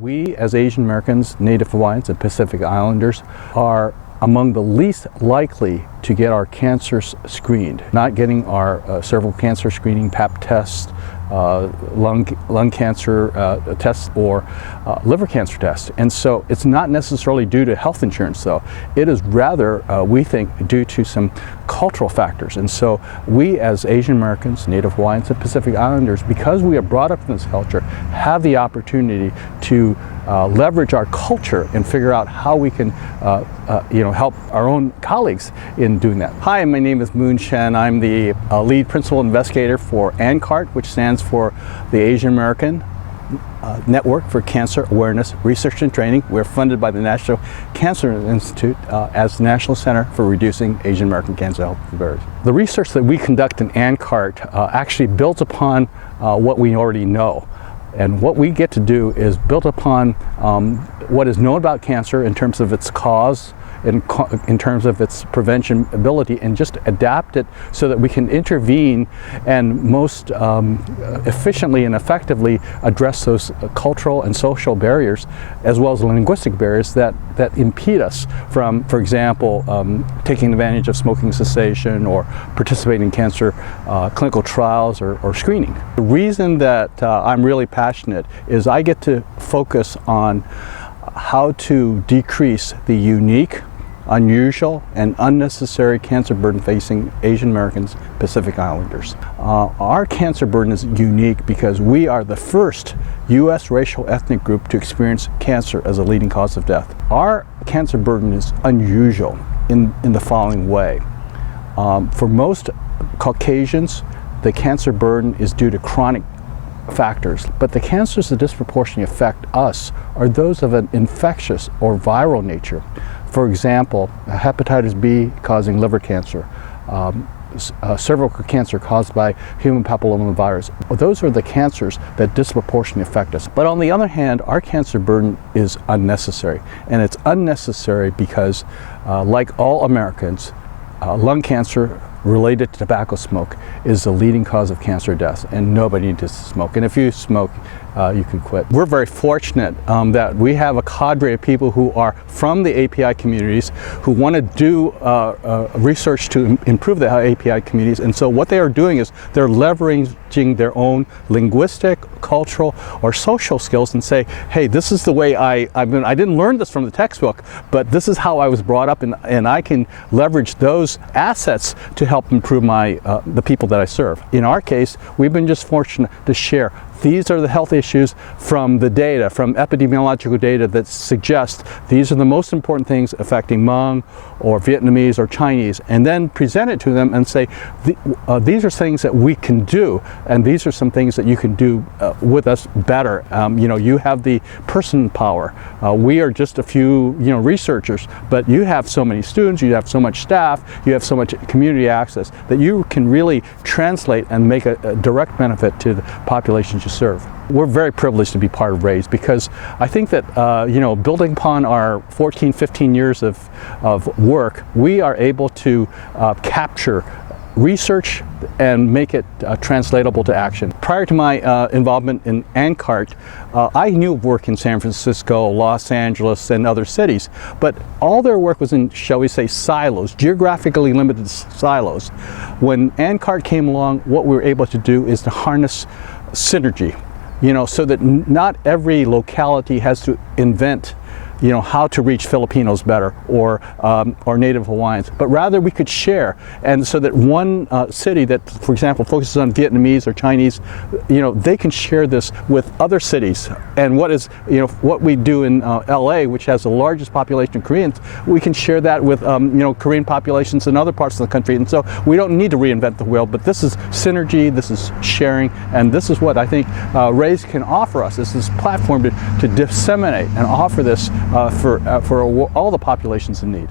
We, as Asian Americans, Native Hawaiians, and Pacific Islanders, are among the least likely to get our cancers screened. Not getting our cervical cancer screening, Pap test, lung cancer tests, or liver cancer tests. And so it's not necessarily due to health insurance, though. It is rather, we think, due to some cultural factors. And so we, as Asian Americans, Native Hawaiians, and Pacific Islanders, because we are brought up in this culture, have the opportunity to leverage our culture and figure out how we can help our own colleagues in doing that. Hi, my name is Chen. I'm the lead principal investigator for AANCART, which stands for the Asian American Network for Cancer Awareness, Research and Training. We're funded by the National Cancer Institute as the National Center for Reducing Asian American Cancer Health Disparities. The research that we conduct in AANCART actually builds upon what we already know. And what we get to do is build upon what is known about cancer in terms of its cause, in terms of its prevention ability, and just adapt it so that we can intervene and most efficiently and effectively address those cultural and social barriers, as well as linguistic barriers that impede us from, for example, taking advantage of smoking cessation or participating in cancer clinical trials or screening. The reason that I'm really passionate is I get to focus on how to decrease the unique, unusual, and unnecessary cancer burden facing Asian Americans, Pacific Islanders. Our cancer burden is unique because we are the first U.S. racial ethnic group to experience cancer as a leading cause of death. Our cancer burden is unusual in the following way. For most Caucasians, the cancer burden is due to chronic factors, but the cancers that disproportionately affect us are those of an infectious or viral nature. For example, hepatitis B causing liver cancer, cervical cancer caused by human papillomavirus. Those are the cancers that disproportionately affect us. But on the other hand, our cancer burden is unnecessary. And it's unnecessary because, like all Americans, lung cancer related to tobacco smoke is the leading cause of cancer deaths, and nobody needs to smoke. And if you smoke, you can quit. We're very fortunate that we have a cadre of people who are from the API communities who want to do research to improve the API communities. And so what they are doing is they're leveraging their own linguistic, cultural, or social skills and say, hey, this is the way I didn't learn this from the textbook, but this is how I was brought up, and I can leverage those assets to help improve the people that I serve. In our case, we've been just fortunate to share. These are the health issues from the data, from epidemiological data that suggest these are the most important things affecting Hmong or Vietnamese or Chinese, and then present it to them and say, these are things that we can do, and these are some things that you can do with us better. You have the person power. We are just a few, researchers, but you have so many students, you have so much staff, you have so much community access that you can really translate and make a direct benefit to the populations you serve. We're very privileged to be part of RAISE because I think that, building upon our 14, 15 years of work, we are able to capture research and make it translatable to action. Prior to my involvement in AANCART, I knew of work in San Francisco, Los Angeles, and other cities, but all their work was in, shall we say, silos, geographically limited silos. When AANCART came along, what we were able to do is to harness synergy, so that not every locality has to invent how to reach Filipinos better or Native Hawaiians, but rather we could share. And so that one city that, for example, focuses on Vietnamese or Chinese, they can share this with other cities. And what we do in LA, which has the largest population of Koreans, we can share that with, Korean populations in other parts of the country. And so we don't need to reinvent the wheel, but this is synergy, this is sharing, and this is what I think RAISE can offer us, is this platform to disseminate and offer this for all the populations in need.